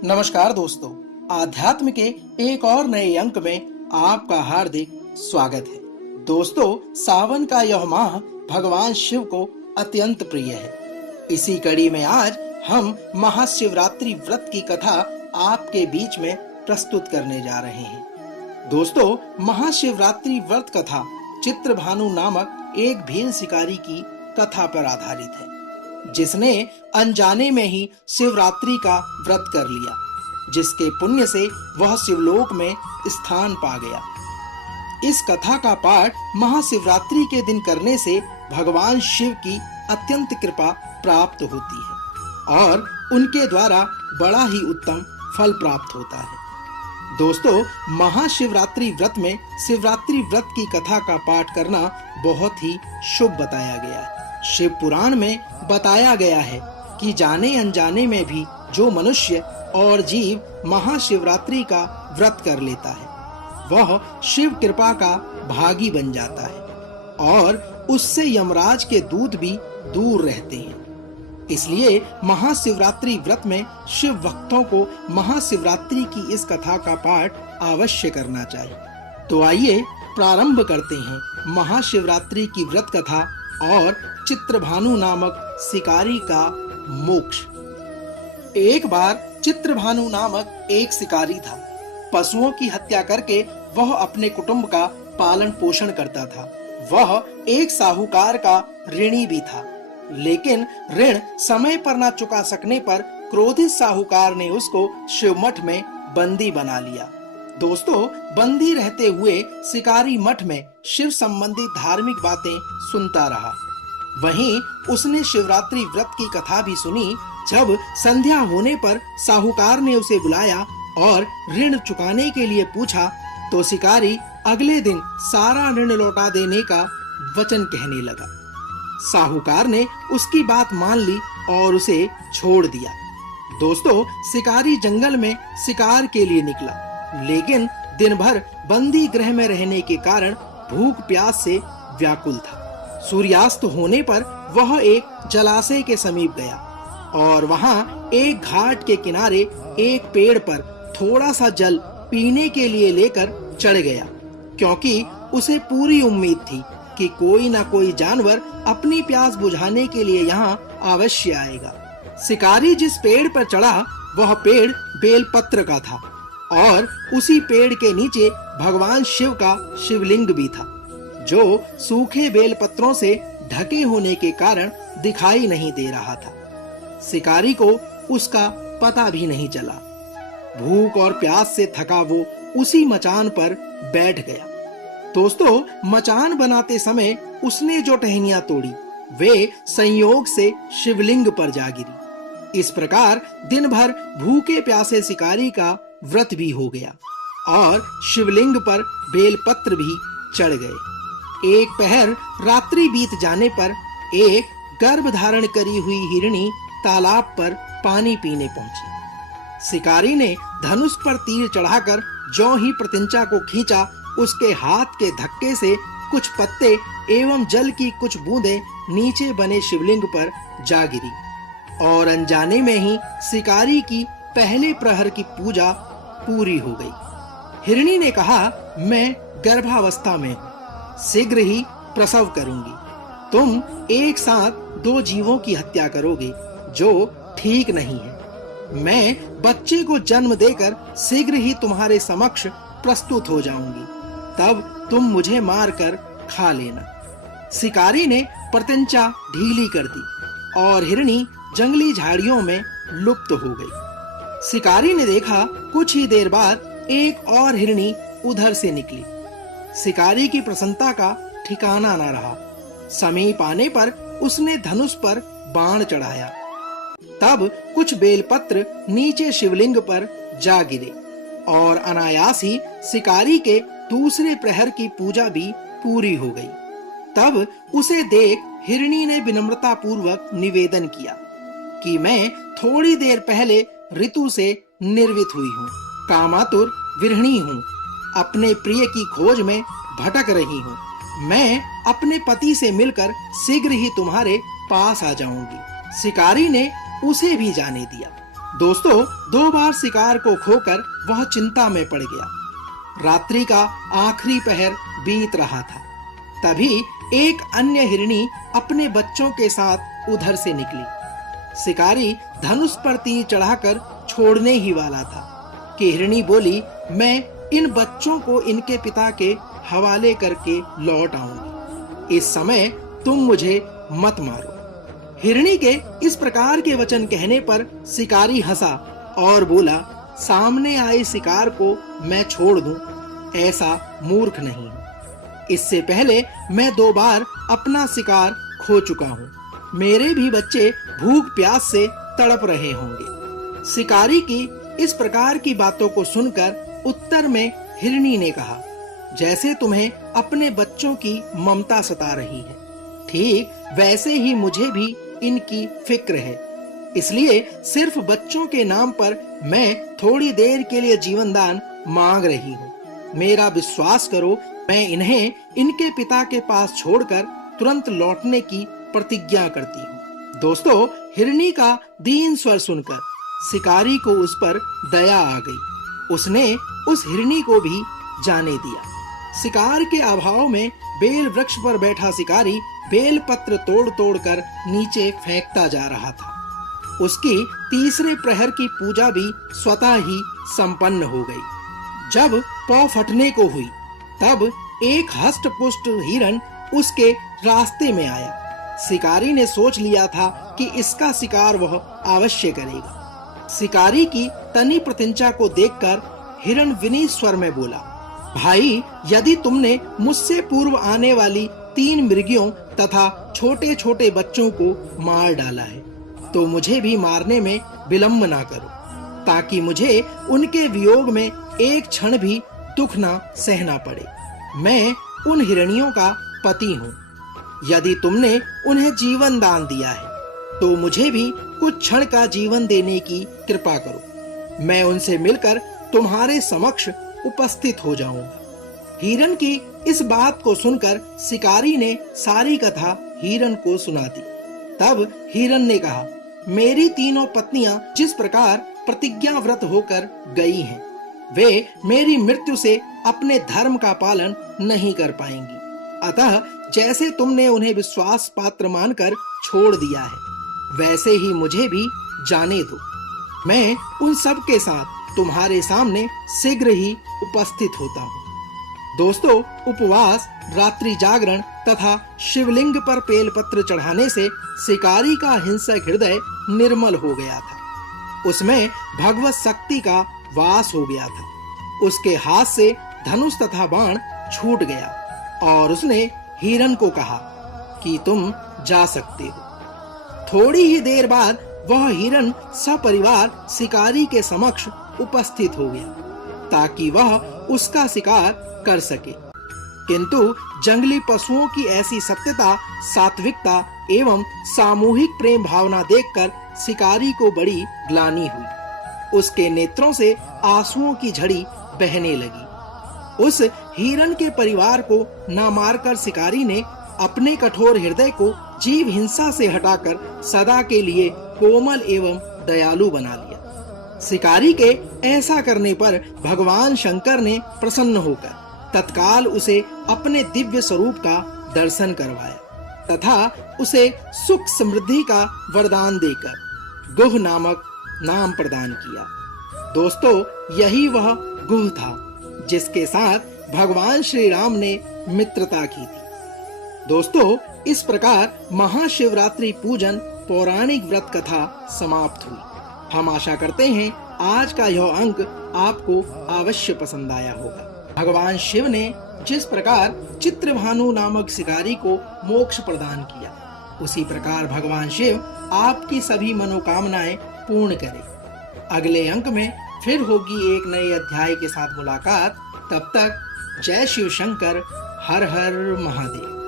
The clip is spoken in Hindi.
नमस्कार दोस्तों, आध्यात्म के एक और नए अंक में आपका हार्दिक स्वागत है। दोस्तों, सावन का यह माह भगवान शिव को अत्यंत प्रिय है। इसी कड़ी में आज हम महाशिवरात्रि व्रत की कथा आपके बीच में प्रस्तुत करने जा रहे हैं। दोस्तों, महाशिवरात्रि व्रत कथा चित्रभानु नामक एक भील शिकारी की कथा पर आधारित है, जिसने अनजाने में ही शिवरात्रि का व्रत कर लिया, जिसके पुण्य से वह शिवलोक में स्थान पा गया। इस कथा का पाठ महाशिवरात्रि के दिन करने से भगवान शिव की अत्यंत कृपा प्राप्त होती है और उनके द्वारा बड़ा ही उत्तम फल प्राप्त होता है। दोस्तों, महाशिवरात्रि व्रत में शिवरात्रि व्रत की कथा का पाठ करना बहुत ही शुभ बताया गया है। शिव पुराण में बताया गया है कि जाने अनजाने में भी जो मनुष्य और जीव महाशिवरात्रि का व्रत कर लेता है, वह शिव कृपा का भागी बन जाता है और उससे यमराज के दूत भी दूर रहते हैं। इसलिए महाशिवरात्रि व्रत में शिव भक्तों को महाशिवरात्रि की इस कथा का पाठ अवश्य करना चाहिए। तो आइए प्रारंभ करते हैं महाशिवरात्रि की व्रत कथा और चित्रभानु नामक शिकारी का मोक्ष। एक बार चित्रभानु नामक एक शिकारी था। पशुओं की हत्या करके वह अपने कुटुंब का पालन पोषण करता था। वह एक साहूकार का ऋणी भी था, लेकिन ऋण समय पर न चुका सकने पर क्रोधित साहूकार ने उसको शिवमठ में बंदी बना लिया। दोस्तों, बंदी रहते हुए शिकारी मठ में शिव संबंधी धार्मिक बातें सुनता रहा। वहीं उसने शिवरात्रि व्रत की कथा भी सुनी। जब संध्या होने पर साहूकार ने उसे बुलाया और ऋण चुकाने के लिए पूछा, तो शिकारी अगले दिन सारा ऋण लौटा देने का वचन कहने लगा। साहूकार ने उसकी बात मान ली और उसे छोड़ दिया। दोस्तों, शिकारी जंगल में शिकार के लिए निकला, लेकिन दिन भर बंदी गृह में रहने के कारण भूख प्यास से व्याकुल था। सूर्यास्त होने पर वह एक जलाशय के समीप गया और वहां एक घाट के किनारे एक पेड़ पर थोड़ा सा जल पीने के लिए लेकर चढ़ गया, क्योंकि उसे पूरी उम्मीद थी कि कोई ना कोई जानवर अपनी प्यास बुझाने के लिए यहाँ अवश्य आएगा। शिकारी जिस पेड़ पर चढ़ा, वह पेड़ बेलपत्र का था और उसी पेड़ के नीचे भगवान शिव का शिवलिंग भी था, जो सूखे बेलपत्रों से ढके होने के कारण दिखाई नहीं दे रहा था। शिकारी को उसका पता भी नहीं चला। भूख और प्यास से थका वो उसी मचान पर बैठ गया। दोस्तों, मचान बनाते समय उसने जो टहनियां तोड़ी, वे संयोग से शिवलिंग पर जा गिरी। इस प्रकार दिन भर भूखे प्यासे शिकारी का व्रत भी हो गया और शिवलिंग पर बेलपत्र भी चढ़ गए। एक पहर रात्रि बीत जाने पर एक गर्भ धारण करी हुई हिरणी तालाब पर पानी पीने पहुंची। शिकारी ने धनुष पर तीर चढ़ाकर ज्यों ही प्रत्यंचा को खींचा, उसके हाथ के धक्के से कुछ पत्ते एवं जल की कुछ बूंदें नीचे बने शिवलिंग पर जा गिरी और अनजाने में ही शिकारी की पहले प्रहर की पूजा पूरी हो गई। हिरणी ने कहा, मैं गर्भावस्था में शीघ्र ही प्रसव करूंगी। तुम एक साथ दो जीवों की हत्या करोगे, जो ठीक नहीं है। मैं बच्चे को जन्म देकर शीघ्र ही तुम्हारे समक्ष प्रस्तुत हो जाऊंगी, तब तुम मुझे मारकर खा लेना। शिकारी ने प्रत्यंचा ढीली कर दी और हिरणी जंगली झाड़ियों में लुप्त हो गई। शिकारी ने देखा, कुछ ही देर बाद एक और हिरणी उधर से निकली। शिकारी की प्रसन्नता का ठिकाना न रहा। समीप आने पर उसने धनुष पर बाण चढ़ाया। तब कुछ बेलपत्र नीचे शिवलिंग पर जा गिरे और अनायास ही शिकारी के दूसरे प्रहर की पूजा भी पूरी हो गई। तब उसे देख हिरणी ने विनम्रता पूर्वक निवेदन किया कि मैं थोड़ी देर पहले ऋतु से निर्वित हुई हूँ, कामातुर विरहिणी हूँ, अपने प्रिय की खोज में भटक रही हूँ। मैं अपने पति से मिलकर शीघ्र ही तुम्हारे पास आ जाऊंगी। शिकारी ने उसे भी जाने दिया। दोस्तों, 2 बार शिकार को खोकर वह चिंता में पड़ गया। रात्रि का आखिरी पहर बीत रहा था। तभी एक अन्य हिरनी अपने बच्चों के साथ उधर से निकली। शिकारी धनुष पर तीर चढ़ाकर छोड़ने ही वाला था कि हिरनी बोली, मैं इन बच्चों को इनके पिता के हवाले करके लौट आऊंगी। इस समय तुम मुझे मत मारो। हिरनी के इस प्रकार के वचन कहने पर शिकारी हंसा और बोला, सामने आए शिकार को मैं छोड़ दूं, ऐसा मूर्ख नहीं हूं। इससे पहले मैं 2 बार अपना शिकार खो चुका हूं। मेरे भी बच्चे भूख प्यास से तड़प रहे होंगे। शिकारी की इस प्रकार की बातों को सुनकर उत्तर में हिरनी ने कहा, जैसे तुम्हें अपने बच्चों की ममता सता रही है, ठीक वैसे ही मुझे भी इनकी फिक्र है। इसलिए सिर्फ बच्चों के नाम पर मैं थोड़ी देर के लिए जीवन दान मांग रही हूँ। मेरा विश्वास करो, मैं इन्हें इनके पिता के पास छोड़कर तुरंत लौटने की प्रतिज्ञा करती हूँ। दोस्तों, हिरनी का दीन स्वर सुनकर शिकारी को उस पर दया आ गई। उसने उस हिरनी को भी जाने दिया। शिकार के अभाव में बेल वृक्ष पर बैठा शिकारी बेल पत्र तोड़ तोड़ कर नीचे फेंकता जा रहा था। उसकी तीसरे प्रहर की पूजा भी स्वतः ही संपन्न हो गई। जब पौ फटने को हुई तब एक हष्ट पुष्ट हिरन उसके रास्ते में आया। शिकारी ने सोच लिया था कि इसका शिकार वह अवश्य करेगा। शिकारी की तनी प्रत्यंचा को देखकर हिरन विनीत स्वर में बोला, भाई, यदि तुमने मुझसे पूर्व आने वाली 3 मृगियों तथा छोटे छोटे बच्चों को मार डाला है तो मुझे भी मारने में विलंब ना करो, ताकि मुझे उनके वियोग में एक क्षण भी दुख ना सहना पड़े। मैं उन हिरणियों का पति हूँ। यदि तुमने उन्हें जीवन दान दिया है तो मुझे भी कुछ क्षण का जीवन देने की कृपा करो। मैं उनसे मिलकर तुम्हारे समक्ष उपस्थित हो जाऊंगा। हिरन की इस बात को सुनकर शिकारी ने सारी कथा हिरन को सुना दी। तब हिरन ने कहा, मेरी 3 पत्नियां जिस प्रकार प्रतिज्ञाव्रत होकर गई हैं, वे मेरी मृत्यु से अपने धर्म का पालन नहीं कर पाएंगी। अतः जैसे तुमने उन्हें विश्वास पात्र मानकर छोड़ दिया है, वैसे ही मुझे भी जाने दो। मैं उन सब के साथ तुम्हारे सामने शीघ्र ही उपस्थित होता हूँ। दोस्तों, उपवास, रात्रि जागरण तथा शिवलिंग पर बेलपत्र चढ़ाने से शिकारी का हिंसक हृदय निर्मल हो गया था। उसमें भगवत शक्ति का वास हो गया था। उसके हाथ से धनुष तथा बाण छूट गया और उसने हिरन को कहा कि तुम जा सकते हो। थोड़ी ही देर बाद वह हिरन सपरिवार शिकारी के समक्ष उपस्थित हो गया ताकि वह उसका शिकार कर सके। किंतु जंगली पशुओं की ऐसी सत्यता, सात्विकता एवं सामूहिक प्रेम भावना देखकर शिकारी को बड़ी ग्लानि हुई। उसके नेत्रों से आंसुओं की झड़ी बहने लगी। उस हिरन के परिवार को न मारकर शिकारी ने अपने कठोर हृदय को जीव हिंसा से हटाकर सदा के लिए कोमल एवं दयालु बना लिया। शिकारी के ऐसा करने पर भगवान शंकर ने प्रसन्न होकर तत्काल उसे अपने दिव्य स्वरूप का दर्शन करवाया तथा उसे सुख समृद्धि का वरदान देकर गुह नामक नाम प्रदान किया। दोस्तों, यही वह गुह था जिसके साथ भगवान श्री राम ने मित्रता की थी। दोस्तों, इस प्रकार महाशिवरात्रि पूजन पौराणिक व्रत कथा समाप्त हुई। हम आशा करते हैं आज का यह अंक आपको अवश्य पसंद आया होगा। भगवान शिव ने जिस प्रकार चित्रभानु नामक शिकारी को मोक्ष प्रदान किया, उसी प्रकार भगवान शिव आपकी सभी मनोकामनाएं पूर्ण करे। अगले अंक में फिर होगी एक नए अध्याय के साथ मुलाकात। तब तक जय शिव शंकर, हर हर महादेव।